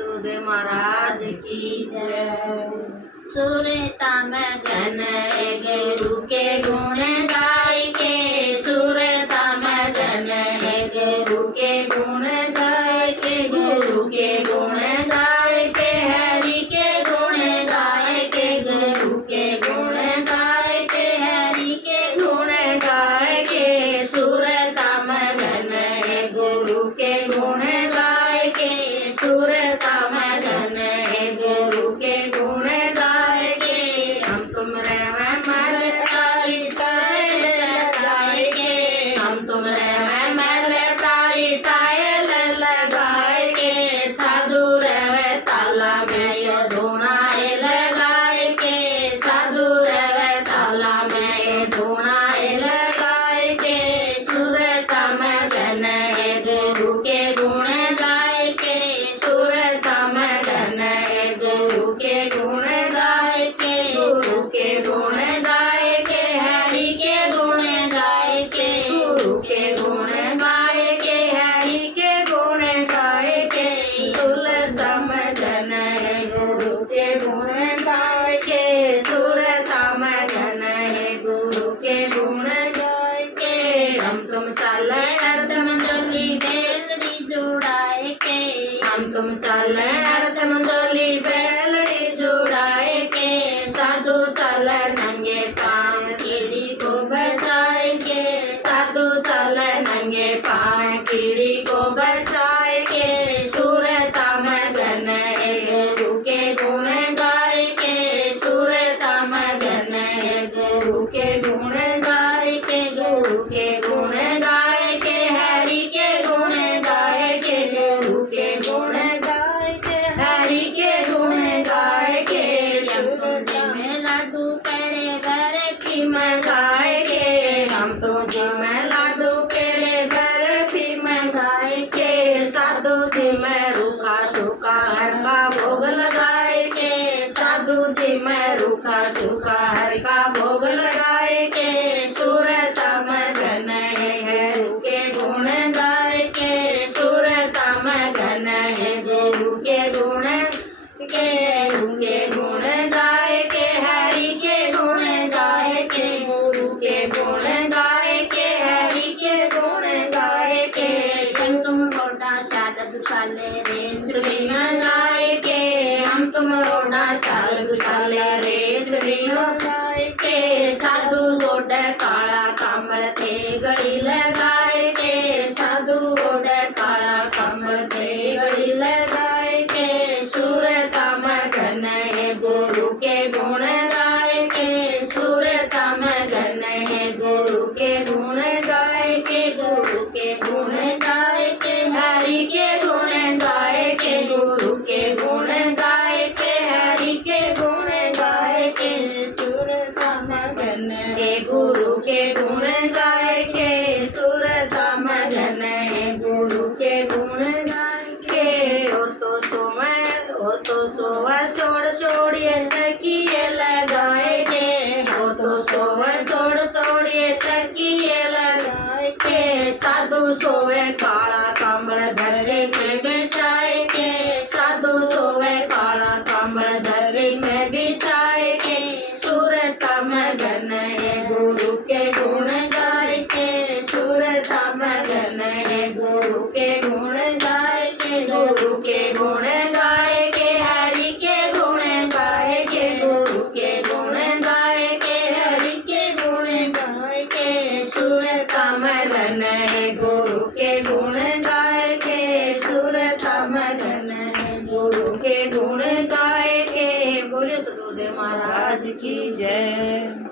सतगुरुदेव महाराज की जय। सुरता में जन गुरु के गुण गाय के, सुरता में जन गुरु के गुण गाय के, गुरु के गुण गाय के, हरि के गुण गाय के, गुरु के गुण गाय के, हरि के गुण गाय के, सुरता में जन गुरु के गुण गाय के, सुरता में जन गुरु के गुण गाय के, हम तुम रहे मल टाली टायल लगाए के, हम तुम रहे मल टाली टायल लगाए के, साधु रहे ताला में यो धोनाए लगाए के, साधु रहे ताला में यो धोनाए लगाए के, सुरता में जन गुरु के गुण गाय के, सुरता में जन गुरु के गुण गाय के, गुरु के गुण गाय के, हरि के गुण गाय के, गुरु के गुण गाय के, हरि के गुण गाय के, तुलसा में जन गुरु के गुण गाय के, सुरता में जन गुरु के गुण गाय के, हम तुम चले अर्धमंडली बेलड़ी जोड़ाए के, हम तुम चले अर्धमंडली बेलड़ी जोड़ाए के, साधु चले नंगे पाँव कीड़ी को बचाए के, साधु चले नंगे पाँव कीड़ी को बचाए के, सुरता में जन गुरु के गुण गाय के, सुरता में जन गुरु के गुण गाय के, गुरु के गुण गाय के, हरि के गुण गाय के, गुरु के गुण गाय के, हरि के गुण गाय के, सुरता में लाडू पेड़े बर्फी मंगाए के, हम तो जी में लाडू पेड़े बर्फी मंगाए के, साधु जी में रूखा सूखा हर का भोग लगाए के, साधु जी में रूखा सूखा हर का भोग लगाए के, सुरता में जन गुरु के गुण गाय के, सुरता में जन गुरु के गुण के, गुरु के गुण गाय के, हरि के गुण गाय के, गुरु के गुण गाय के, हरि के गुण गाय के, तुम रोडा साल दुसाले रेस श्री गाय के, हम तुम रोडा साल दुसाले रेस गाय के, साधु सोड काला कमल थे गड़ी लगाए के, साधु ओड काला कमल थे गड़ी लगाए के, सुरता में जन गुरु के गुण गाय के, सुरता में जन गुरु के गुण गाय के, गुरु के गुण गाय के, हरि के गुण गाय के, गुरु के गुण गाय के, हरि के गुण गाय के, सुरता में जन गुरु के गुण गाय के, सुरता में जन गुरु के गुण गाय के, और तो सोवा छोड़ छोड़िए तकिए लगाए के, और तो सोवा छोड़ छोड़िए तकिए लगाए के, साधु सोवे काला कमल धरे के बिछाए के, साधु सोवे काला कमल धरे में बिछाए के, सुरता में जन गुरु के गुण गाय के, सुरता में जन गुरु के गुण गाय के, गुरु के गुण गाय के, हरि के गुण गाय के, गुरु के गुण गाय के, हरि के गुण गाय के, सुरता में जन गुरु के गुण गाय के, सुरता में जन गुरु के गुण गाय के। बोले सतगुरुदेव महाराज की जय।